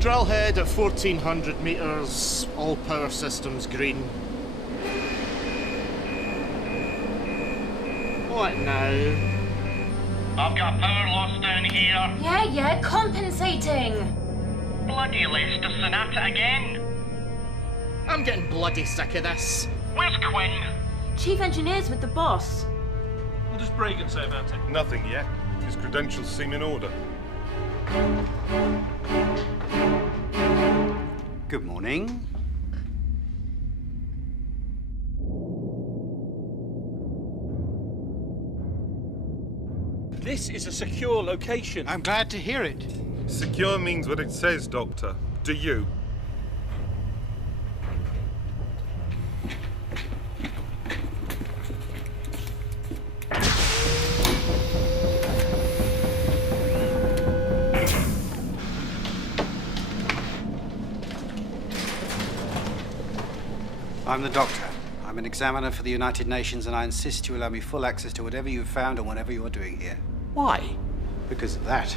Drill head at 1400 metres, all power systems green. What now? I've got power loss down here. Yeah, compensating. Bloody Leicester Sonata again. I'm getting bloody sick of this. Where's Quinn? Chief engineer's with the boss. What does Bragan say about it? Nothing yet. His credentials seem in order. Good morning. This is a secure location. I'm glad to hear it. Secure means what it says, Doctor. Do you? I'm the doctor. I'm an examiner for the United Nations, and I insist you allow me full access to whatever you've found and whatever you're doing here. Why? Because of that.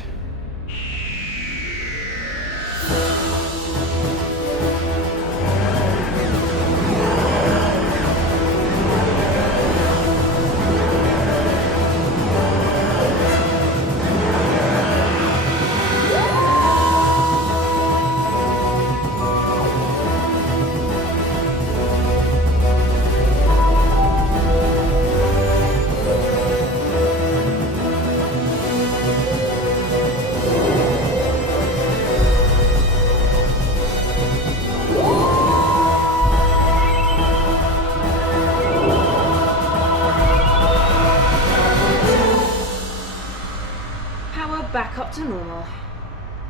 Back up to normal.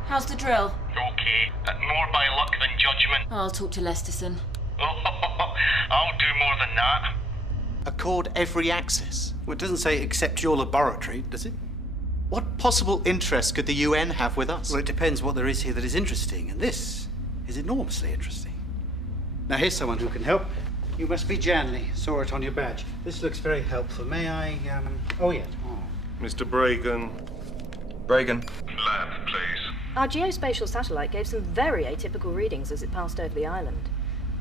How's the drill? Okay, more by luck than judgment. I'll talk to Lesterson. I'll do more than that. Accord every access. Well, it doesn't say except your laboratory, does it? What possible interest could the UN have with us? Well, it depends what there is here that is interesting, and this is enormously interesting. Now, here's someone who can help. You must be Janley. Saw it on your badge. This looks very helpful. May I, Oh, yes. Oh. Mr. Bragan. Bragan. Lab, please. Our geospatial satellite gave some very atypical readings as it passed over the island.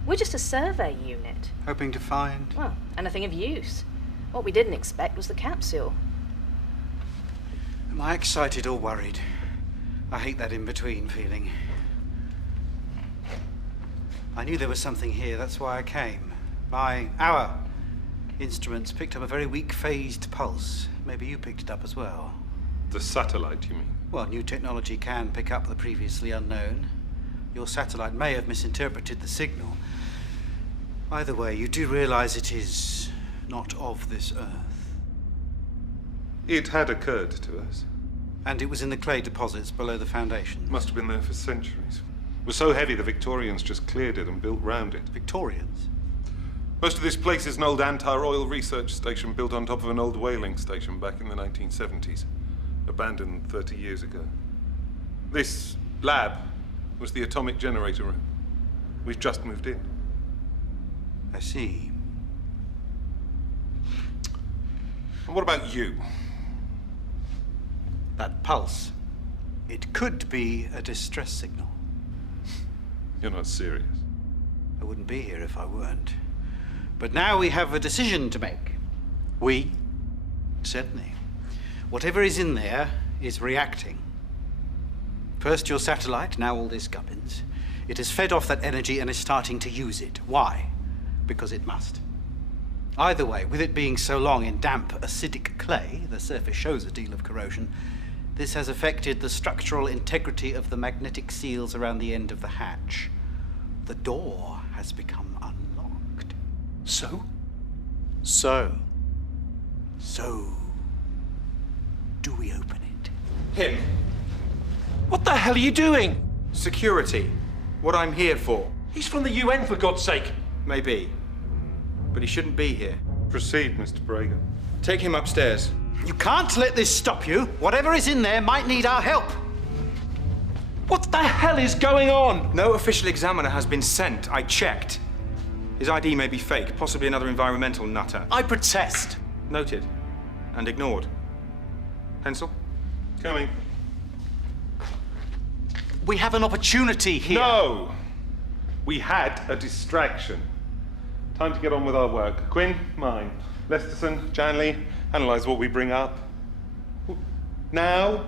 We're just a survey unit. Hoping to find? Well, anything of use. What we didn't expect was the capsule. Am I excited or worried? I hate that in-between feeling. I knew there was something here, that's why I came. Our instruments picked up a very weak phased pulse. Maybe you picked it up as well. The satellite, you mean? Well, new technology can pick up the previously unknown. Your satellite may have misinterpreted the signal. Either way, you do realize it is not of this Earth. It had occurred to us. And it was in the clay deposits below the foundations. Must have been there for centuries. It was so heavy the Victorians just cleared it and built round it. Victorians? Most of this place is an old anti-oil research station built on top of an old whaling station back in the 1970s. Abandoned 30 years ago. This lab was the atomic generator room. We've just moved in. I see. And what about you? That pulse. It could be a distress signal. You're not serious. I wouldn't be here if I weren't. But now we have a decision to make. We? Certainly. Whatever is in there is reacting. First your satellite, now all this gubbins. It has fed off that energy and is starting to use it. Why? Because it must. Either way, with it being so long in damp, acidic clay, the surface shows a deal of corrosion, this has affected the structural integrity of the magnetic seals around the end of the hatch. The door has become unlocked. So? Do we open it? Him. What the hell are you doing? Security. What I'm here for. He's from the UN, for God's sake. Maybe. But he shouldn't be here. Proceed, Mr. Bragan. Take him upstairs. You can't let this stop you. Whatever is in there might need our help. What the hell is going on? No official examiner has been sent. I checked. His ID may be fake, possibly another environmental nutter. I protest. Noted. And ignored. Pencil? Coming. We have an opportunity here. No! We had a distraction. Time to get on with our work. Quinn, mine. Lesterson, Janley, analyse what we bring up. Now?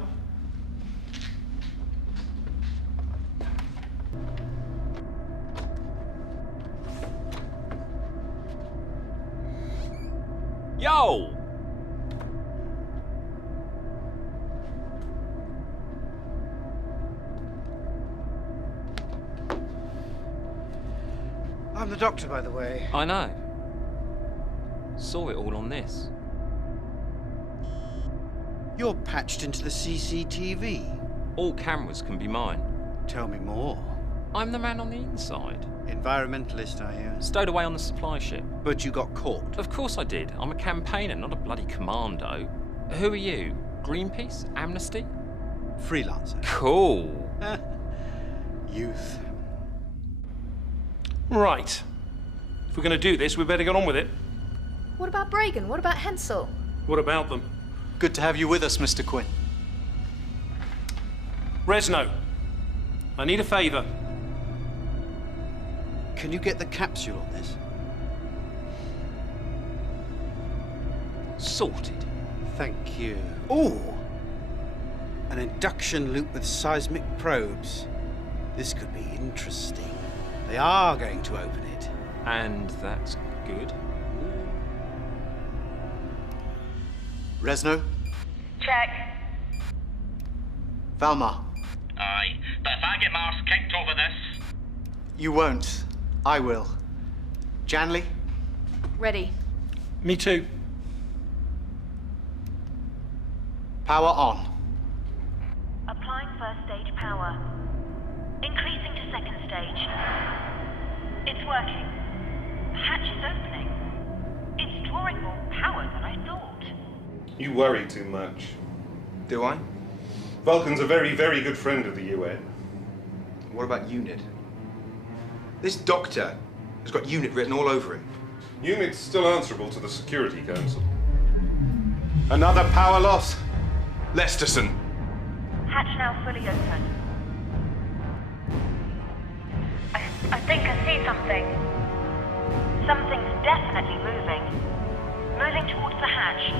Yo! I'm the doctor, by the way. I know. Saw it all on this. You're patched into the CCTV. All cameras can be mine. Tell me more. I'm the man on the inside. Environmentalist, are you? Stowed away on the supply ship. But you got caught. Of course I did. I'm a campaigner, not a bloody commando. Who are you? Greenpeace? Amnesty? Freelancer. Cool. Youth. Right. If we're going to do this, we better get on with it. What about Bragan? What about Hensel? What about them? Good to have you with us, Mr. Quinn. Resno, I need a favour. Can you get the capsule on this? Sorted. Thank you. Ooh! An induction loop with seismic probes. This could be interesting. They are going to open it. And that's good. Resno? Check. Valmar? Aye, but if I get my arse kicked over this... You won't. I will. Janley? Ready. Me too. Power on. Applying first stage power. Increasing to second stage. It's working. The hatch is opening. It's drawing more power than I thought. You worry too much. Do I? Vulcan's a very, very good friend of the UN. What about UNIT? This doctor has got UNIT written all over him. UNIT's still answerable to the Security Council. Another power loss? Lesterson. Hatch now fully open. I think I see something. Something's definitely moving. Moving towards the hatch.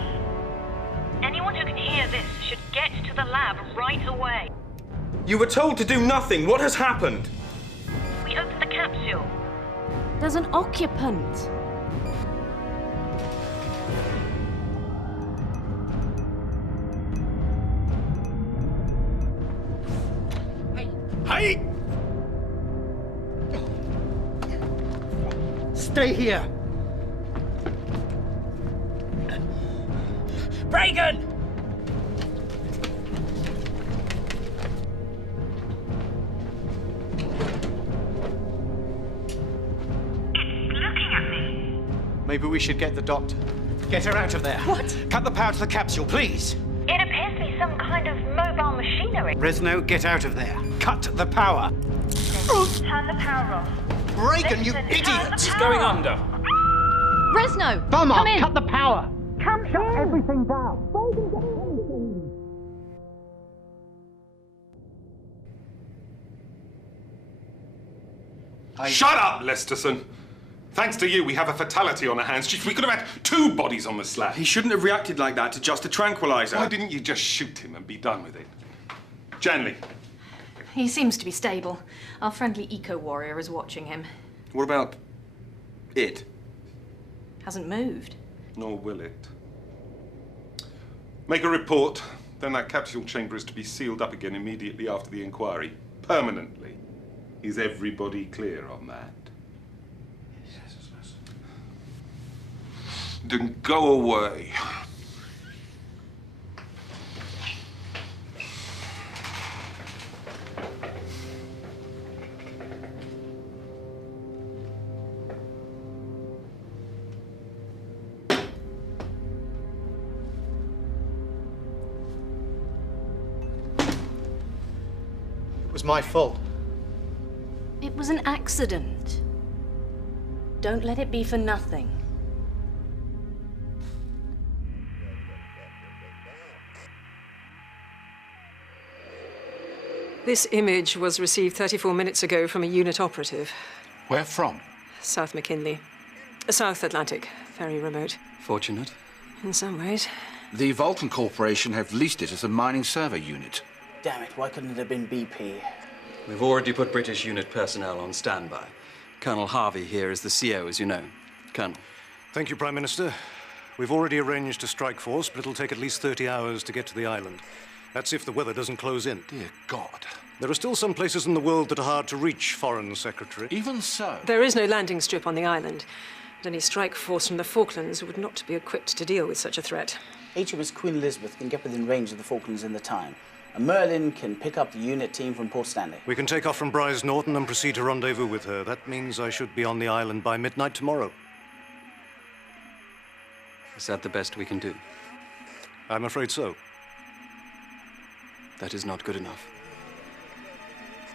Anyone who can hear this should get to the lab right away. You were told to do nothing. What has happened? We opened the capsule. There's an occupant. Hey! Stay here. Bragan! Maybe we should get the doctor. Get her out of there. What? Cut the power to the capsule, please. It appears to be some kind of mobile machinery. Resno, get out of there. Cut the power. Turn the power off. Reagan, you Listen, idiot! turn the He's power going off. under. Resno! Valmar, come in! cut the power. Come Shut in. everything down. Shut up, Lesterson! Thanks to you, we have a fatality on our hands. Jeez, we could have had 2 bodies on the slab. He shouldn't have reacted like that to just a tranquilizer. Why didn't you just shoot him and be done with it? Janley. He seems to be stable. Our friendly eco-warrior is watching him. What about it? Hasn't moved. Nor will it. Make a report, then that capsule chamber is to be sealed up again immediately after the inquiry. Permanently. Is everybody clear on that? Then go away. It was my fault. It was an accident. Don't let it be for nothing. This image was received 34 minutes ago from a unit operative. Where from? South McKinley. South Atlantic. Very remote. Fortunate. In some ways. The Vulcan Corporation have leased it as a mining survey unit. Damn it, why couldn't it have been BP? We've already put British unit personnel on standby. Colonel Harvey here is the CO, as you know. Colonel. Thank you, Prime Minister. We've already arranged a strike force, but it'll take at least 30 hours to get to the island. That's if the weather doesn't close in. Dear God. There are still some places in the world that are hard to reach, Foreign Secretary. Even so. There is no landing strip on the island. And any strike force from the Falklands would not be equipped to deal with such a threat. HMS Queen Elizabeth can get within range of the Falklands in the time. And Merlin can pick up the unit team from Port Stanley. We can take off from Brize Norton and proceed to rendezvous with her. That means I should be on the island by midnight tomorrow. Is that the best we can do? I'm afraid so. That is not good enough.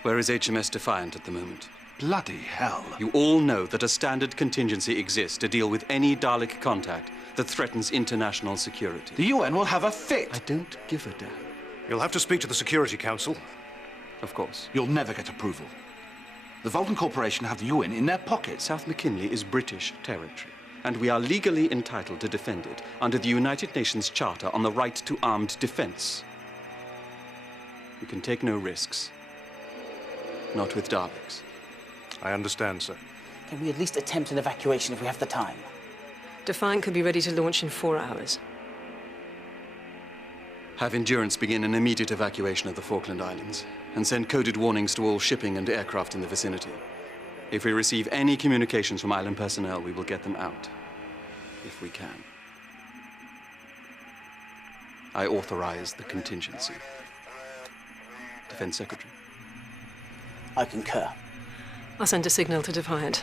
Where is HMS Defiant at the moment? Bloody hell. You all know that a standard contingency exists to deal with any Dalek contact that threatens international security. The UN will have a fit. I don't give a damn. You'll have to speak to the Security Council. Of course. You'll never get approval. The Vulcan Corporation have the UN in their pocket. South McKinley is British territory, and we are legally entitled to defend it under the United Nations Charter on the right to armed defense. We can take no risks. Not with Daleks. I understand, sir. Can we at least attempt an evacuation if we have the time? Defiant could be ready to launch in 4 hours. Have Endurance begin an immediate evacuation of the Falkland Islands, and send coded warnings to all shipping and aircraft in the vicinity. If we receive any communications from island personnel, we will get them out. If we can. I authorize the contingency. Defense Secretary. I concur. I'll send a signal to Defiant.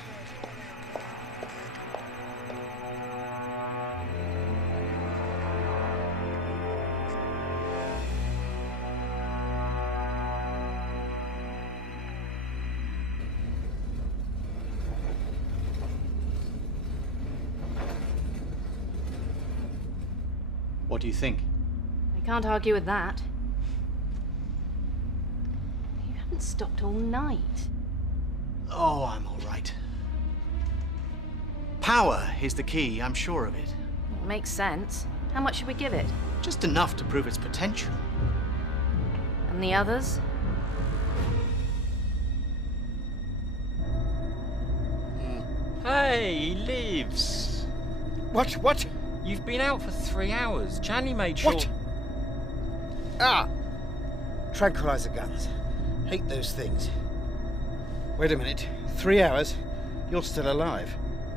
What do you think? I can't argue with that. You haven't stopped all night. Oh, I'm all right. Power is the key, I'm sure of it. It makes sense. How much should we give it? Just enough to prove its potential. And the others? Hey, he lives. What? You've been out for 3 hours. Janley made sure... What? Ah! Tranquilizer guns. Hate those things. Wait a minute. 3 hours? You're still alive?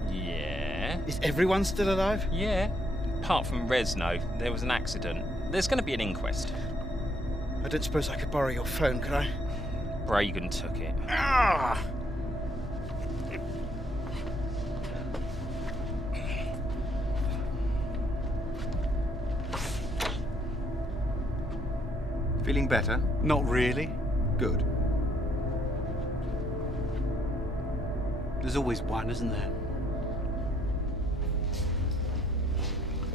Yeah. Is everyone still alive? Yeah. Apart from Resno, there was an accident. There's going to be an inquest. I don't suppose I could borrow your phone, could I? Reagan took it. Ah! Feeling better? Not really. Good. There's always one, isn't there?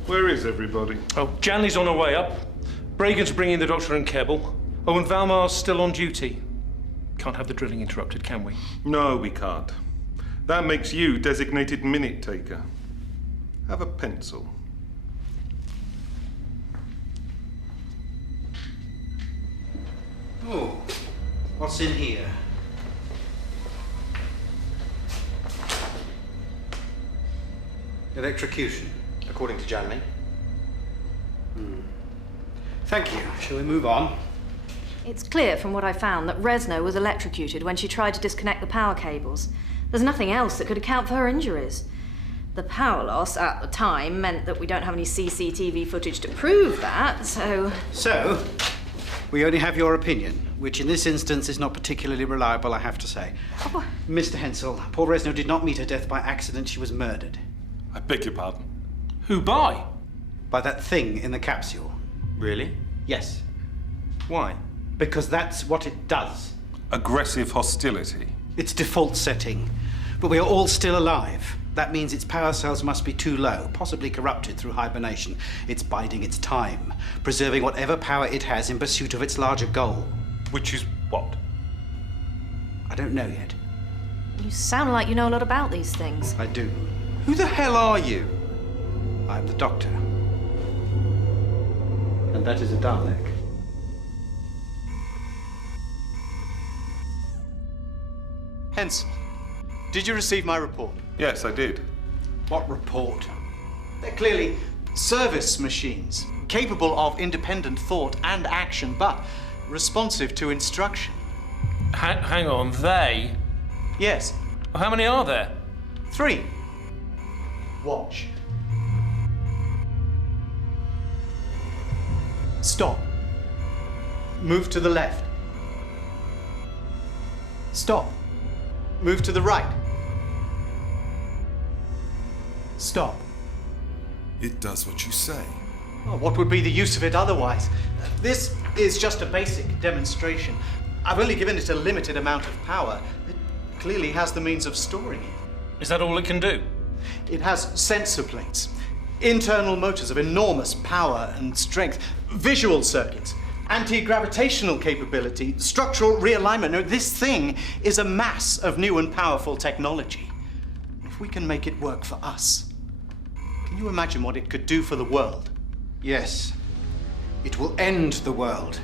Where is everybody? Oh, Janley's on her way up. Bragan's bringing the doctor and Keble. Oh, and Valmar's still on duty. Can't have the drilling interrupted, can we? No, we can't. That makes you designated minute taker. Have a pencil. Oh, what's in here? Electrocution, according to Janley. Thank you. Shall we move on? It's clear from what I found that Resno was electrocuted when she tried to disconnect the power cables. There's nothing else that could account for her injuries. The power loss at the time meant that we don't have any CCTV footage to prove that, so... So, we only have your opinion, which in this instance is not particularly reliable, I have to say. Mr. Hensel, poor Resno did not meet her death by accident. She was murdered. I beg your pardon. Who by? By that thing in the capsule. Really? Yes. Why? Because that's what it does. Aggressive hostility. Its default setting. But we are all still alive. That means its power cells must be too low, possibly corrupted through hibernation. It's biding its time, preserving whatever power it has in pursuit of its larger goal. Which is What? I don't know yet. You sound like you know a lot about these things. I do. Who the hell are you? I'm the Doctor. And that is a Dalek. Hensel, did you receive my report? Yes, I did. What report? They're clearly service machines, capable of independent thought and action, but responsive to instruction. Hang on, they? Yes. Well, how many are there? 3. Watch. Stop. Move to the left. Stop. Move to the right. Stop. It does what you say. Well, what would be the use of it otherwise? This is just a basic demonstration. I've only given it a limited amount of power. It clearly has the means of storing it. Is that all it can do? It has sensor plates, internal motors of enormous power and strength, visual circuits, anti-gravitational capability, structural realignment. No, this thing is a mass of new and powerful technology. If we can make it work for us, can you imagine what it could do for the world? Yes. It will end the world.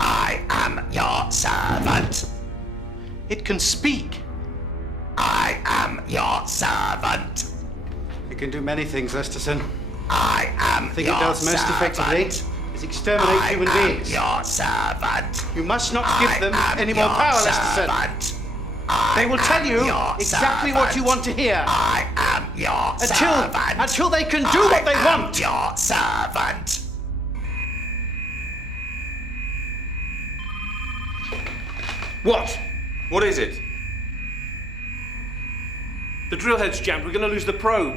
I am your servant. It can speak. I am your servant. It can do many things, Esterson. I am I think your it does most servant. effectively is exterminate human beings. Your servant. You must not give them any more power, Esterson. They will tell you exactly what you want to hear. I am your servant. Until they can do what they want. Your servant. What? What is it? The drill head's jammed. We're going to lose the probe.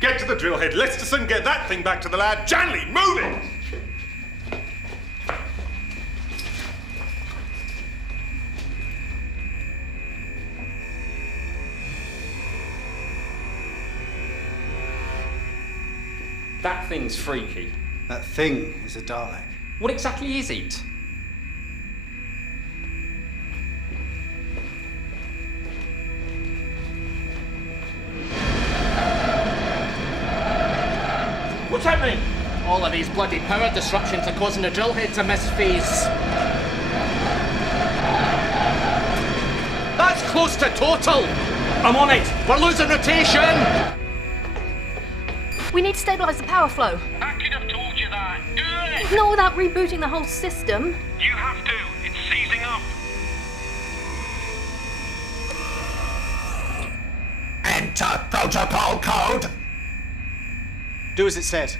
Get to the drill head, Lesterson. Get that thing back to the lab. Janley, move it! That thing's freaky. That thing is a Dalek. What exactly is it? What's happening? All of these bloody power disruptions are causing the drill head to misphase. That's close to total! I'm on it! We're losing rotation! We need to stabilize the power flow. I could have told you that. Do it! Not without rebooting the whole system. You have to. It's seizing up. Enter protocol code. Do as it says.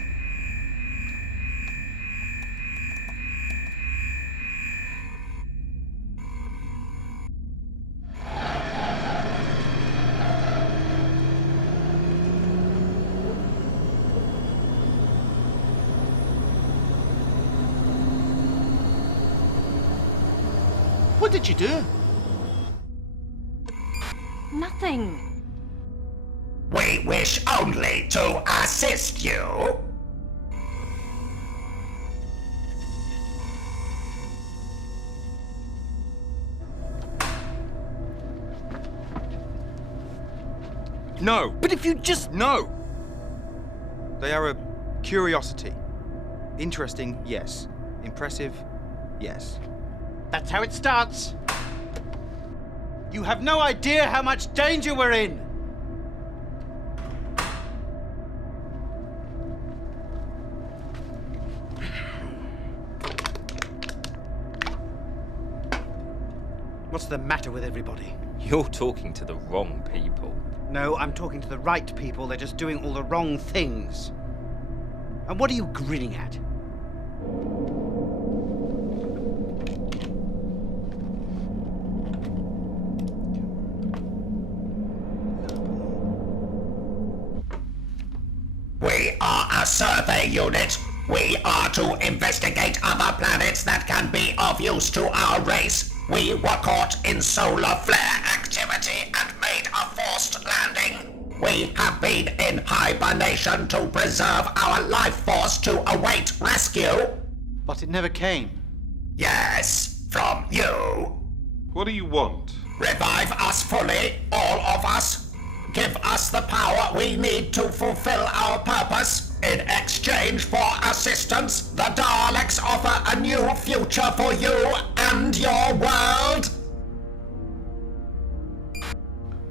What did you do? Nothing. We wish only to assist you. No. But if you just... No! They are a curiosity. Interesting, yes. Impressive, yes. That's how it starts. You have no idea how much danger we're in. What's the matter with everybody? You're talking to the wrong people. No, I'm talking to the right people. They're just doing all the wrong things. And what are you grinning at? We are a survey unit. We are to investigate other planets that can be of use to our race. We were caught in solar flare activity and made a forced landing. We have been in hibernation to preserve our life force to await rescue. But it never came. Yes, from you. What do you want? Revive us fully, all of us. Give us the power we need to fulfill our purpose. In exchange for assistance, the Daleks offer a new future for you and your world.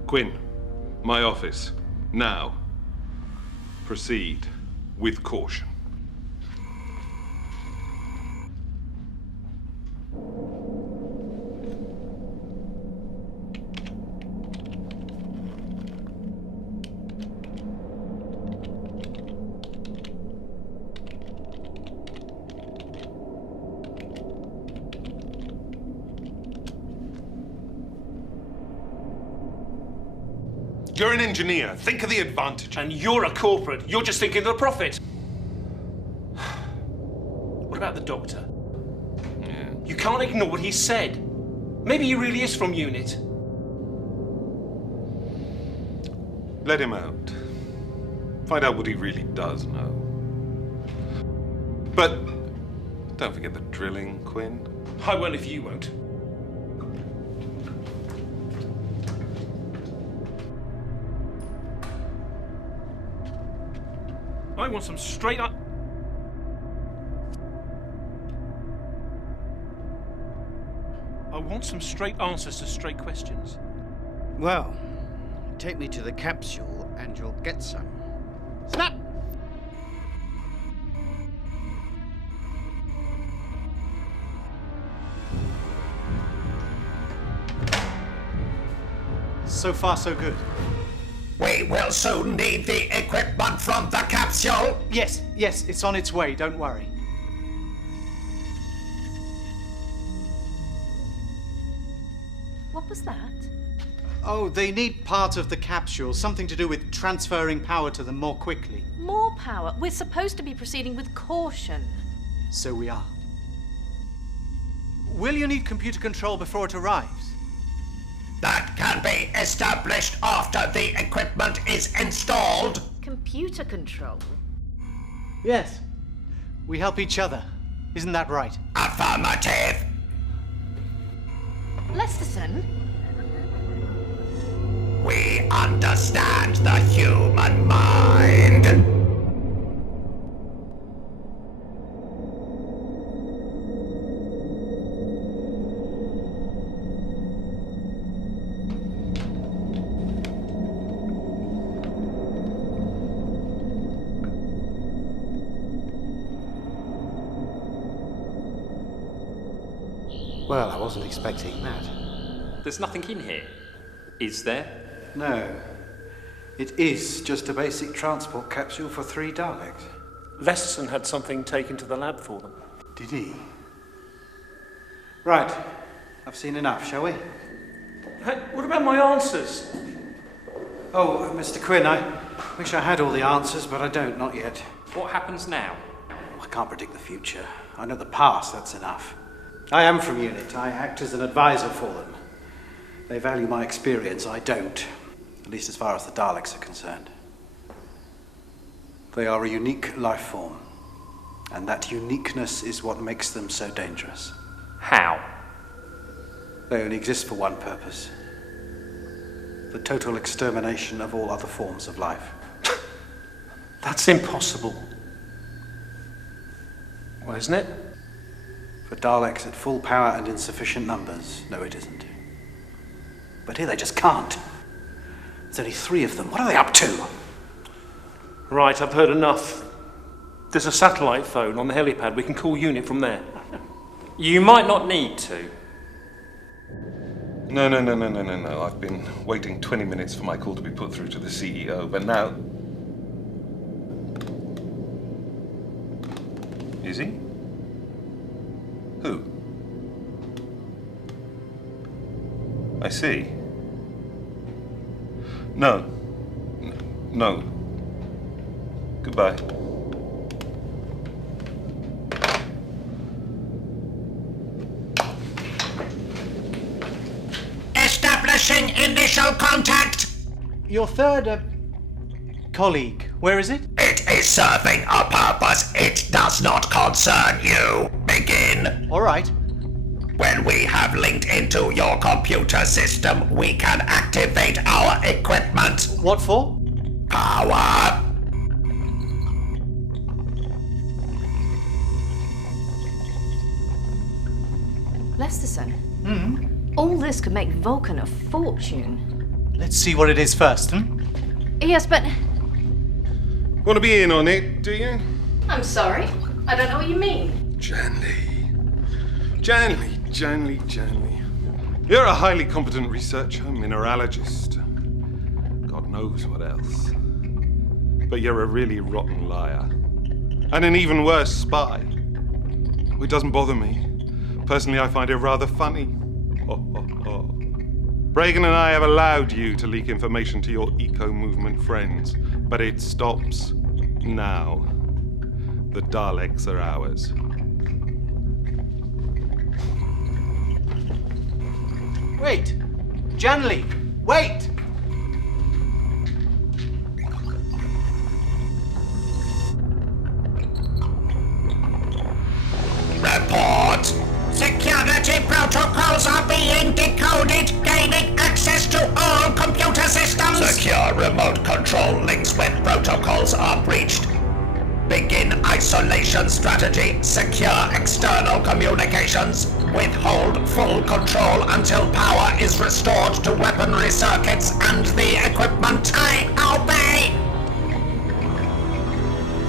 Quinn, my office. Now. Proceed with caution. You're an engineer. Think of the advantage. And you're a corporate. You're just thinking of the profit. What about the doctor? Yeah. You can't ignore what he said. Maybe he really is from UNIT. Let him out. Find out what he really does know. But don't forget the drilling, Quinn. I won't if you won't. I want some straight up. I want some straight answers to straight questions. Well, take me to the capsule and you'll get some. Snap! So far, so good. We will soon need the equipment from the capsule. Yes, it's on its way, don't worry. What was that? Oh, they need part of the capsule, something to do with transferring power to them more quickly. More power? We're supposed to be proceeding with caution. So we are. Will you need computer control before it arrives? That can be established after the equipment is installed. Computer control? Yes. We help each other. Isn't that right? Affirmative. Lesterson? We understand the human mind. Well, I wasn't expecting that. There's nothing in here, is there? No. It is just a basic transport capsule for 3 Daleks. Lesterson had something taken to the lab for them. Did he? Right. I've seen enough, shall we? Hey, what about my answers? Oh, Mr. Quinn, I wish I had all the answers, but I don't, not yet. What happens now? I can't predict the future. I know the past, that's enough. I am from UNIT. I act as an advisor for them. They value my experience. I don't. At least as far as the Daleks are concerned. They are a unique life form. And that uniqueness is what makes them so dangerous. How? They only exist for one purpose. The total extermination of all other forms of life. That's impossible. Well, isn't it? For Daleks at full power and in sufficient numbers, no it isn't. But here they just can't. There's only 3 of them. What are they up to? Right, I've heard enough. There's a satellite phone on the helipad. We can call UNIT from there. You might not need to. No. I've been waiting 20 minutes for my call to be put through to the CEO, but now... Is he? Who? I see. No. No. Goodbye. Establishing initial contact. Your third, colleague, where is it? It is serving a purpose. It does not concern you. Begin. All right. When we have linked into your computer system, we can activate our equipment. What for? Power. Lesterson, all this could make Vulcan a fortune. Let's see what it is first, Yes, but... Want to be in on it, do you? I'm sorry. I don't know what you mean. Janley. You're a highly competent researcher, mineralogist. God knows what else. But you're a really rotten liar. And an even worse spy. It doesn't bother me. Personally, I find it rather funny. Reagan and I have allowed you to leak information to your eco-movement friends, but it stops now. The Daleks are ours. Wait! Janley! Wait! Report! Security protocols are being decoded, gaining access to all computer systems. Secure remote control links with protocols are breached. Begin isolation strategy. Secure external communications. Withhold full control until power is restored to weaponry circuits and the equipment. I obey!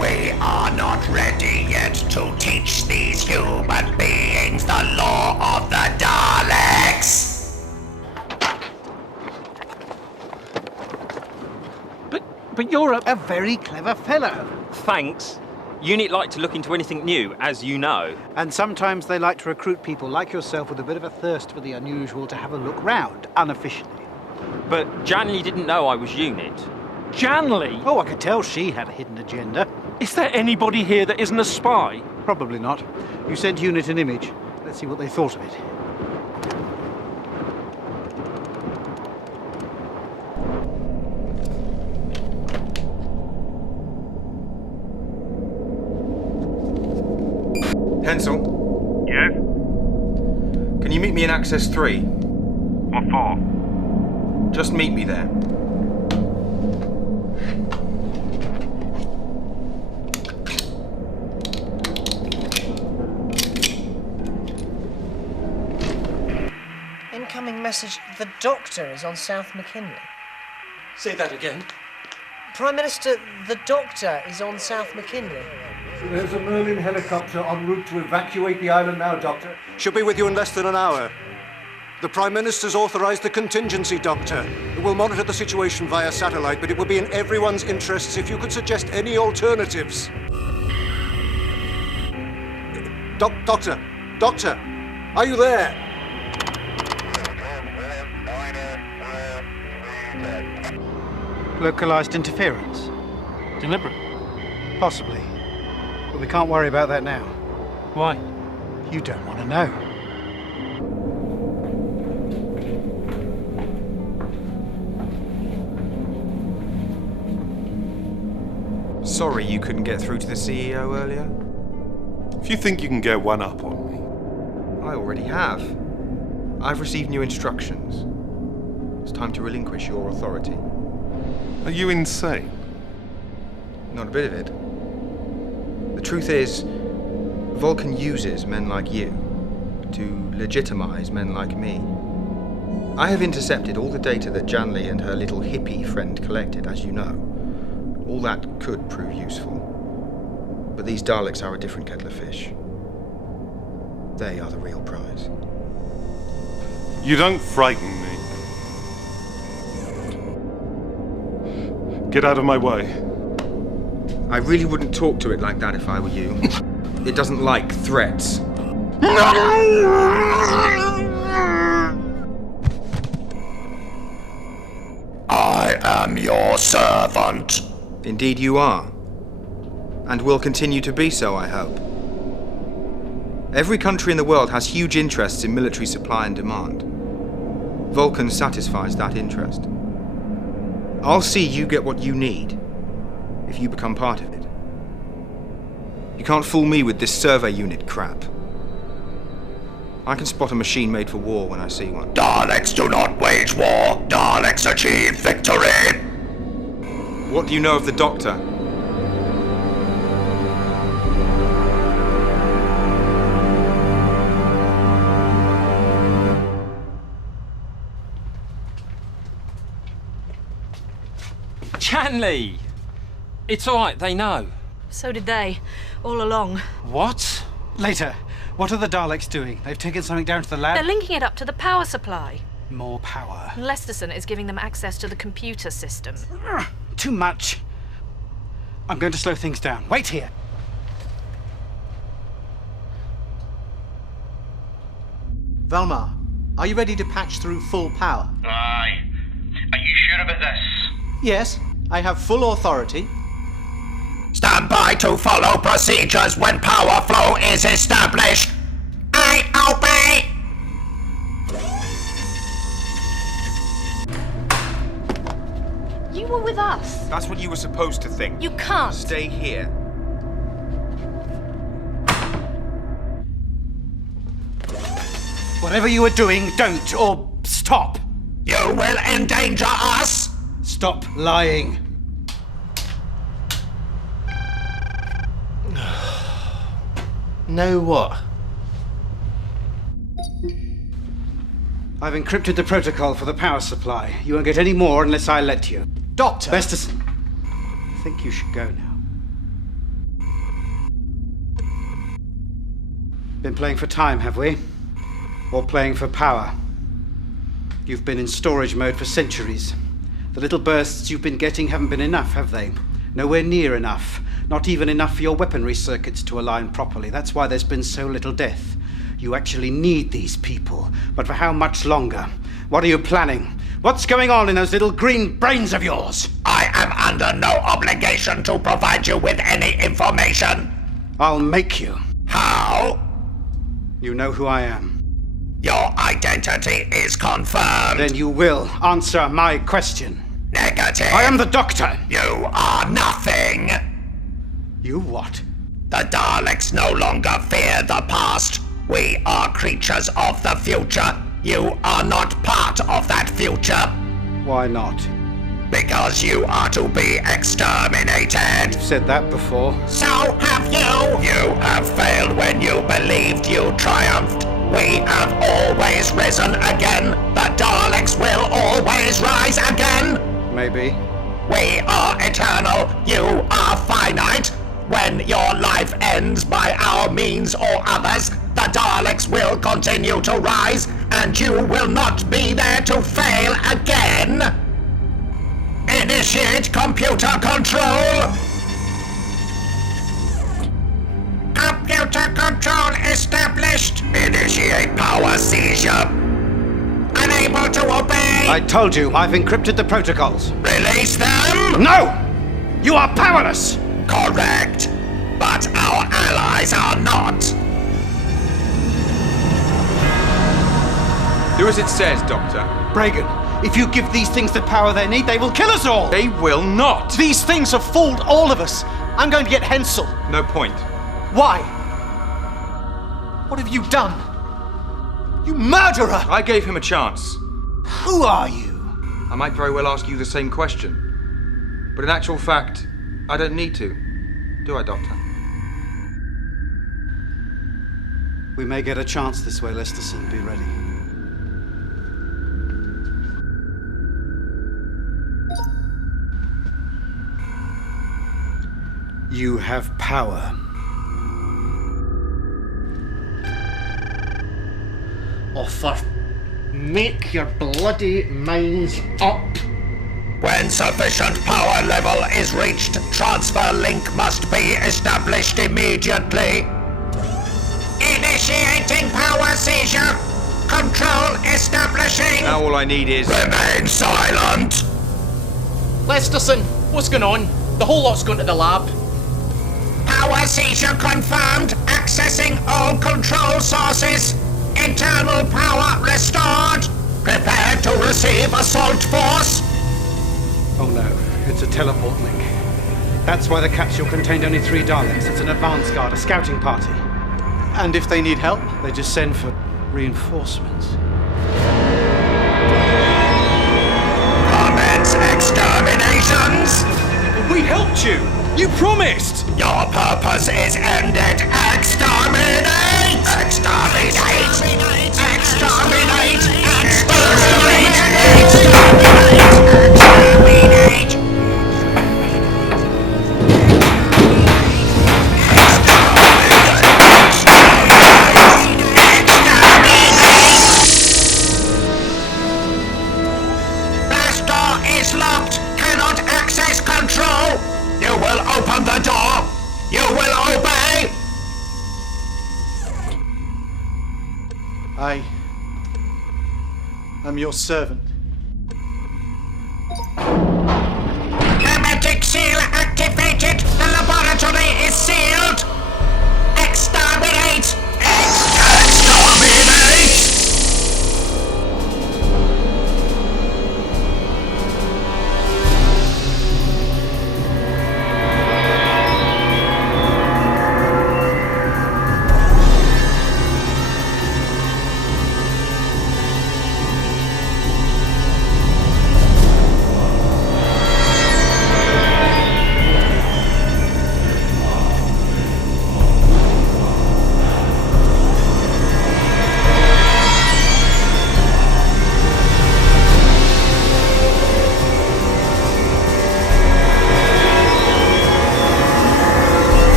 We are not ready yet to teach these human beings the law of the Daleks! But you're a very clever fellow. Thanks. Unit like to look into anything new, as you know. And sometimes they like to recruit people like yourself with a bit of a thirst for the unusual to have a look round, unofficially. But Janley didn't know I was Unit. Janley? Oh, I could tell she had a hidden agenda. Is there anybody here that isn't a spy? Probably not. You sent Unit an image. Let's see what they thought of it. Pencil? Yes? Can you meet me in Access 3? What for? Just meet me there. Incoming message. The Doctor is on South McKinley. Say that again. Prime Minister, the Doctor is on South McKinley. There's a Merlin helicopter en route to evacuate the island now, Doctor. She'll be with you in less than an hour. The Prime Minister's authorized the contingency, Doctor. We'll monitor the situation via satellite, but it would be in everyone's interests if you could suggest any alternatives. Doctor! Doctor! Are you there? Localized interference? Deliberate? Possibly. But we can't worry about that now. Why? You don't want to know. Sorry you couldn't get through to the CEO earlier. If you think you can get one up on me... I already have. I've received new instructions. It's time to relinquish your authority. Are you insane? Not a bit of it. The truth is, Vulcan uses men like you to legitimize men like me. I have intercepted all the data that Janley and her little hippie friend collected, as you know. All that could prove useful. But these Daleks are a different kettle of fish. They are the real prize. You don't frighten me. Get out of my way. I really wouldn't talk to it like that if I were you. It doesn't like threats. I am your servant. Indeed you are. And will continue to be so, I hope. Every country in the world has huge interests in military supply and demand. Vulcan satisfies that interest. I'll see you get what you need, if you become part of it. You can't fool me with this survey unit crap. I can spot a machine made for war when I see one. Daleks do not wage war. Daleks achieve victory. What do you know of the Doctor? Chanley! It's all right, they know. So did they, all along. What? Later. What are the Daleks doing? They've taken something down to the lab? They're linking it up to the power supply. More power. Lesterson is giving them access to the computer system. Too much. I'm going to slow things down. Wait here. Valmar, are you ready to patch through full power? Aye. Are you sure about this? Yes, I have full authority. Stand by to follow procedures when power flow is established. I obey! You were with us. That's what you were supposed to think. You can't. Stay here. Whatever you are doing, don't, or stop. You will endanger us. Stop lying. Now what? I've encrypted the protocol for the power supply. You won't get any more unless I let you. Doctor! Lesterson, I think you should go now. Been playing for time, have we? Or playing for power? You've been in storage mode for centuries. The little bursts you've been getting haven't been enough, have they? Nowhere near enough. Not even enough for your weaponry circuits to align properly. That's why there's been so little death. You actually need these people. But for how much longer? What are you planning? What's going on in those little green brains of yours? I am under no obligation to provide you with any information. I'll make you. How? You know who I am. Your identity is confirmed. Then you will answer my question. Negative. I am the Doctor. You are nothing. You what? The Daleks no longer fear the past. We are creatures of the future. You are not part of that future. Why not? Because you are to be exterminated. You've said that before. So have you. You have failed when you believed you triumphed. We have always risen again. The Daleks will always rise again. Maybe. We are eternal. You are finite. When your life ends by our means or others, the Daleks will continue to rise, and you will not be there to fail again. Initiate computer control. Computer control established. Initiate power seizure. Unable to obey. I told you, I've encrypted the protocols. Release them. No! You are powerless! Correct. But our allies are not. Do as it says, Doctor. Bragan, if you give these things the power they need, they will kill us all! They will not! These things have fooled all of us! I'm going to get Hensel. No point. Why? What have you done? You murderer! I gave him a chance. Who are you? I might very well ask you the same question. But in actual fact, I don't need to. Do I, Doctor? We may get a chance this way, Lesterson. Be ready. You have power. Oh, make your bloody minds up. When sufficient power level is reached, transfer link must be established immediately. Initiating power seizure. Control establishing. Now all I need is... Remain silent. Lesterson, what's going on? The whole lot's gone to the lab. Power seizure confirmed. Accessing all control sources. Internal power restored. Prepare to receive assault force. Oh no, it's a teleport link. That's why the capsule contained only 3 Daleks. It's an advance guard, a scouting party. And if they need help? They just send for Reinforcements. Comments, exterminations! We helped you! You promised! Your purpose is ended. Exterminate! Exterminate! Exterminate! Exterminate! Exterminate! This door is locked. Cannot access control. You will open the door. You will obey. I'm your servant. Hermetic seal activated. The laboratory is sealed. Exterminate! Exterminate!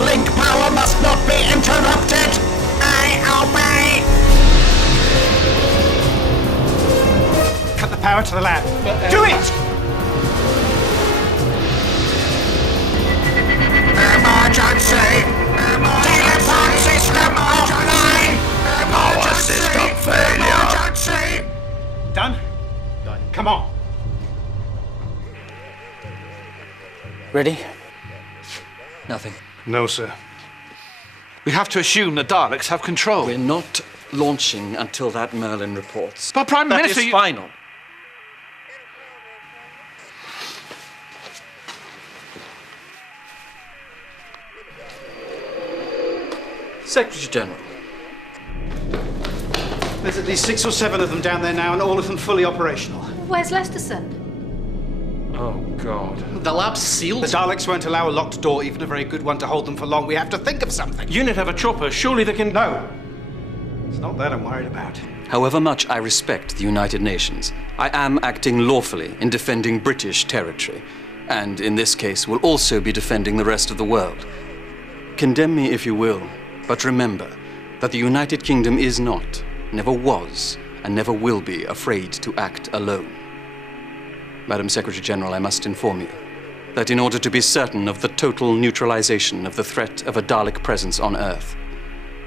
Link power must not be interrupted. I obey. Cut the power to the lab. Do it! Emergency! Teleport system offline! Power system failure! Emergency! Done? Done. Come on. Ready? Nothing. No, sir. We have to assume the Daleks have control. We're not launching until that Merlin reports. But Prime Minister, that is final. Secretary General. There's at least 6 or 7 of them down there now, and all of them fully operational. Where's Lesterson? Oh, God. The lab's sealed? The Daleks won't allow a locked door, even a very good one, to hold them for long. We have to think of something. Unit have a chopper. Surely they can... No. It's not that I'm worried about. However much I respect the United Nations, I am acting lawfully in defending British territory, and in this case will also be defending the rest of the world. Condemn me if you will, but remember that the United Kingdom is not, never was, and never will be afraid to act alone. Madam Secretary General, I must inform you that in order to be certain of the total neutralization of the threat of a Dalek presence on Earth,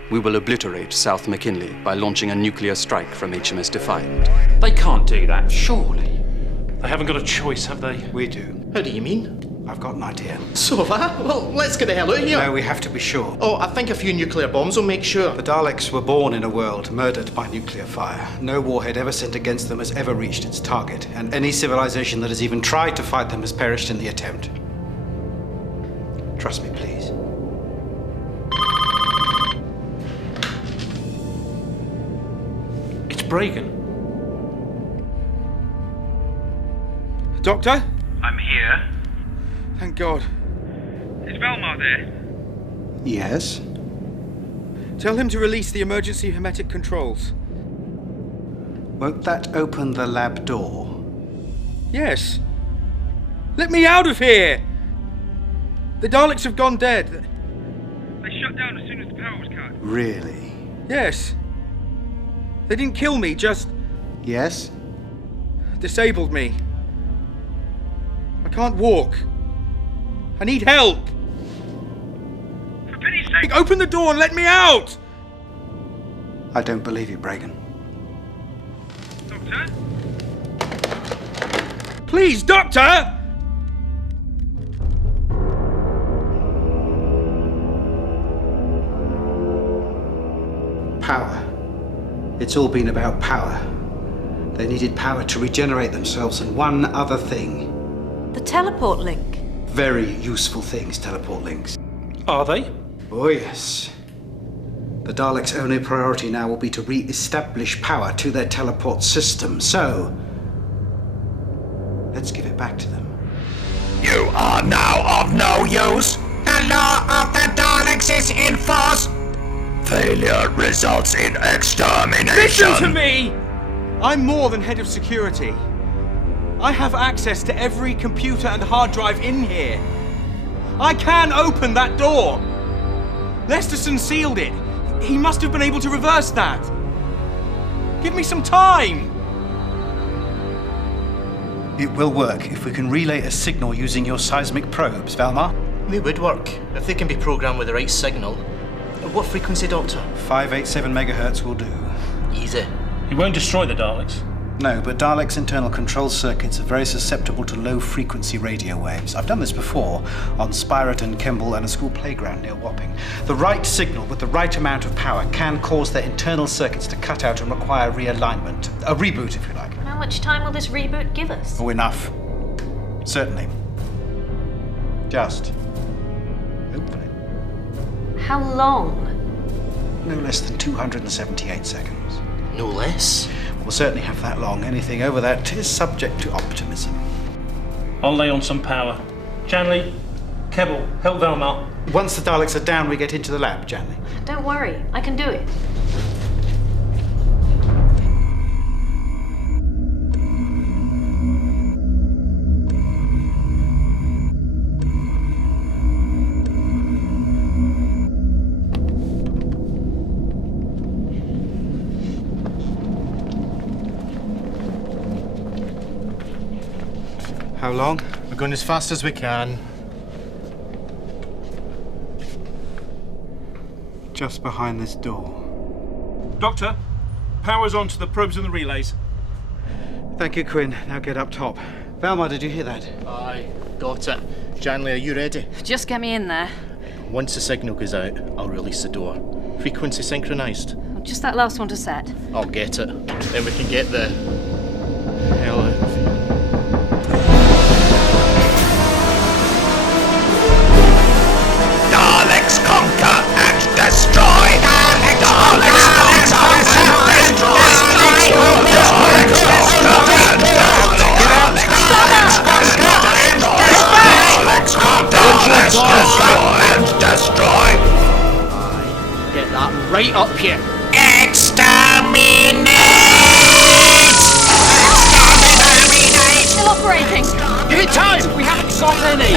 we will obliterate South McKinley by launching a nuclear strike from HMS Defiant. They can't do that, surely. They haven't got a choice, have they? We do. How do you mean? I've got an idea. So have I? Well, let's get the hell out of here. No, we have to be sure. Oh, I think a few nuclear bombs will make sure. The Daleks were born in a world murdered by nuclear fire. No warhead ever sent against them has ever reached its target, and any civilization that has even tried to fight them has perished in the attempt. Trust me, please. It's Bragan. Doctor? I'm here. Thank God. Is Valmar there? Yes? Tell him to release the emergency hermetic controls. Won't that open the lab door? Yes. Let me out of here! The Daleks have gone dead. They shut down as soon as the power was cut. Really? Yes. They didn't kill me, just Yes? disabled me. I can't walk. I need help. For pity's sake! Open the door and let me out! I don't believe you, Bragan. Doctor? Please, Doctor! Power. It's all been about power. They needed power to regenerate themselves and one other thing. The teleport link. Very useful things, teleport links. Are they? Oh, yes. The Daleks' only priority now will be to re-establish power to their teleport system. So, let's give it back to them. You are now of no use. The law of the Daleks is in force. Failure results in extermination. Listen to me! I'm more than head of security. I have access to every computer and hard drive in here. I can open that door. Lesterson sealed it. He must have been able to reverse that. Give me some time. It will work if we can relay a signal using your seismic probes, Valmar. They would work, if they can be programmed with the right signal. What frequency, Doctor? 587 megahertz will do. Easy. He won't destroy the Daleks. No, but Daleks' internal control circuits are very susceptible to low-frequency radio waves. I've done this before on Spiraton, Kemble, and a school playground near Wapping. The right signal with the right amount of power can cause their internal circuits to cut out and require realignment. A reboot, if you like. How much time will this reboot give us? Oh, enough. Certainly. Just. Hopefully. How long? No less than 278 seconds. No less? We'll certainly have that long. Anything over that is subject to optimism. I'll lay on some power. Janley, Kebble, help Valmar. Once the Daleks are down, we get into the lab, Janley. Don't worry, I can do it. How long? We're going as fast as we can. Just behind this door. Doctor, power's on to the probes and the relays. Thank you, Quinn. Now get up top. Valmar, did you hear that? Aye, got it. Janley, are you ready? Just get me in there. Once the signal goes out, I'll release the door. Frequency synchronised. Just that last one to set. I'll get it. Then we can get the hell out of here. Daleks conquer and destroy. Daleks conquer and destroy. Daleks conquer and destroy. Get that right up here. Exterminate! Still operating. Give it time. We haven't got any.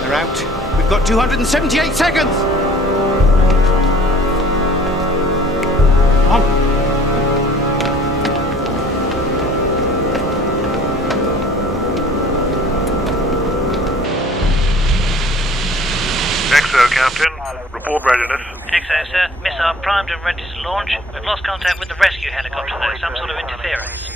They're out. We've got 278 seconds. On. XO, Captain. Report readiness. XO, sir. Missile primed and ready to launch. We've lost contact with the rescue helicopter, though. Some sort of interference.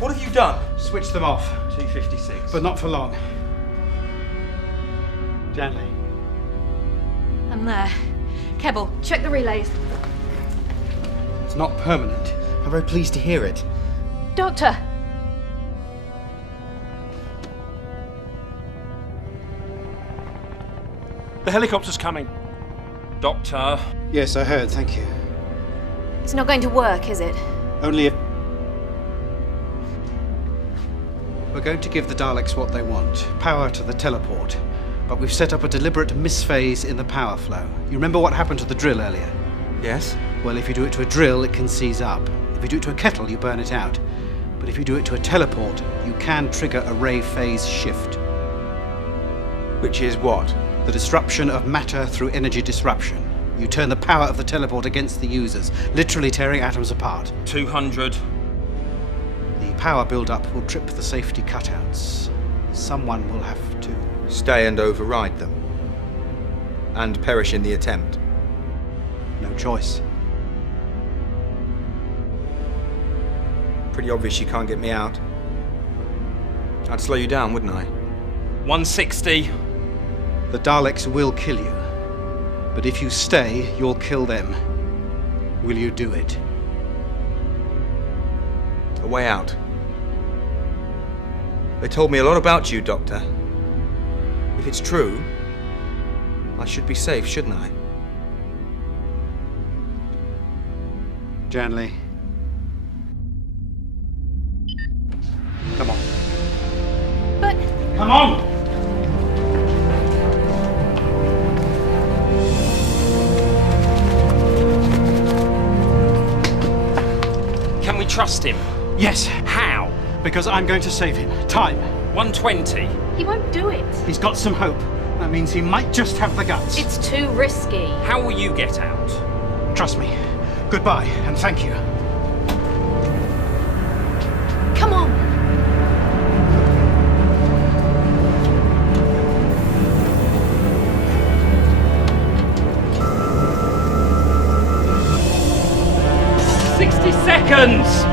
What have you done? Switch them off. T-56. But not for long. Janley. I'm there. Kebble, check the relays. It's not permanent. I'm very pleased to hear it. Doctor! The helicopter's coming. Doctor. Yes, I heard. Thank you. It's not going to work, is it? Only if... We're going to give the Daleks what they want. Power to the teleport. But we've set up a deliberate misphase in the power flow. You remember what happened to the drill earlier? Yes? Well, if you do it to a drill, it can seize up. If you do it to a kettle, you burn it out. But if you do it to a teleport, you can trigger a ray phase shift. Which is what? The disruption of matter through energy disruption. You turn the power of the teleport against the users, literally tearing atoms apart. 200. The power build-up will trip the safety cutouts. Someone will have to... Stay and override them. And perish in the attempt. No choice. Pretty obvious you can't get me out. I'd slow you down, wouldn't I? 160. The Daleks will kill you. But if you stay, you'll kill them. will you do it? A way out. They told me a lot about you, Doctor. If it's true, I should be safe, shouldn't I? Janley. Come on. But... Come on! Can we trust him? Yes. How? Because I'm going to save him. Time. 120. He won't do it. He's got some hope. That means he might just have the guts. It's too risky. How will you get out? Trust me. Goodbye, and thank you. Come on. Seconds!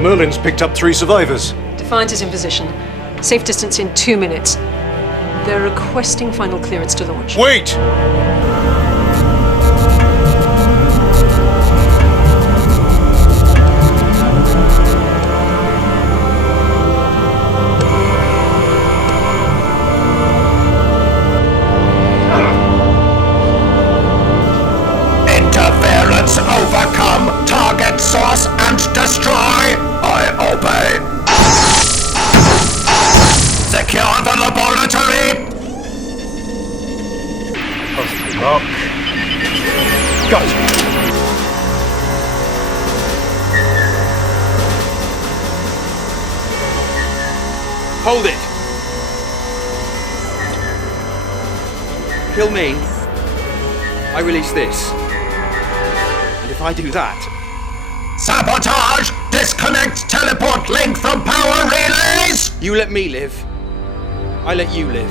Merlin's picked up 3 survivors. Defiant is in position. Safe distance in 2 minutes. They're requesting final clearance to launch. Wait! Interference overcome. Target source and destroy. I obey. Secure the laboratory. Lock. Got it. Hold it! Kill me. I release this. And if I do that... Sabotage! Disconnect teleport link from power relays! You let me live. I let you live.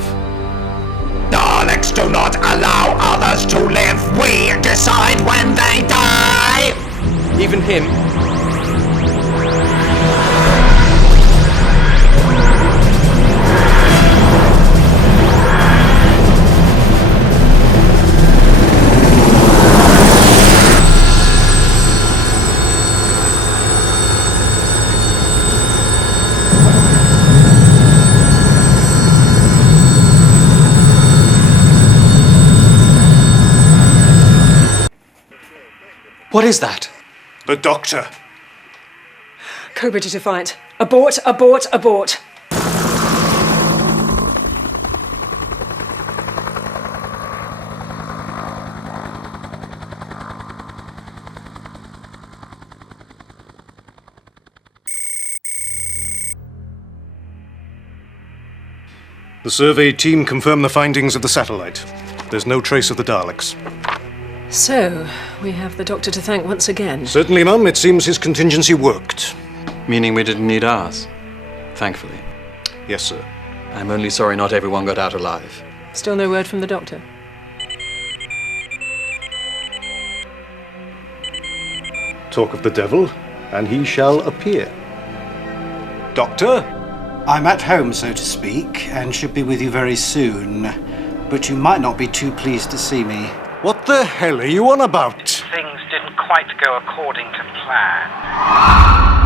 Daleks do not allow others to live. We decide when they die! Even him? What is that? The Doctor. Cobra to Defiant. Abort, abort, abort. The survey team confirmed the findings of the satellite. There's no trace of the Daleks. So, we have the Doctor to thank once again. Certainly, Mum. It seems his contingency worked. Meaning we didn't need ours, thankfully. Yes, sir. I'm only sorry not everyone got out alive. Still no word from the Doctor. Talk of the devil, and he shall appear. Doctor? I'm at home, so to speak, and should be with you very soon. But you might not be too pleased to see me. What the hell are you on about? Things didn't quite go according to plan.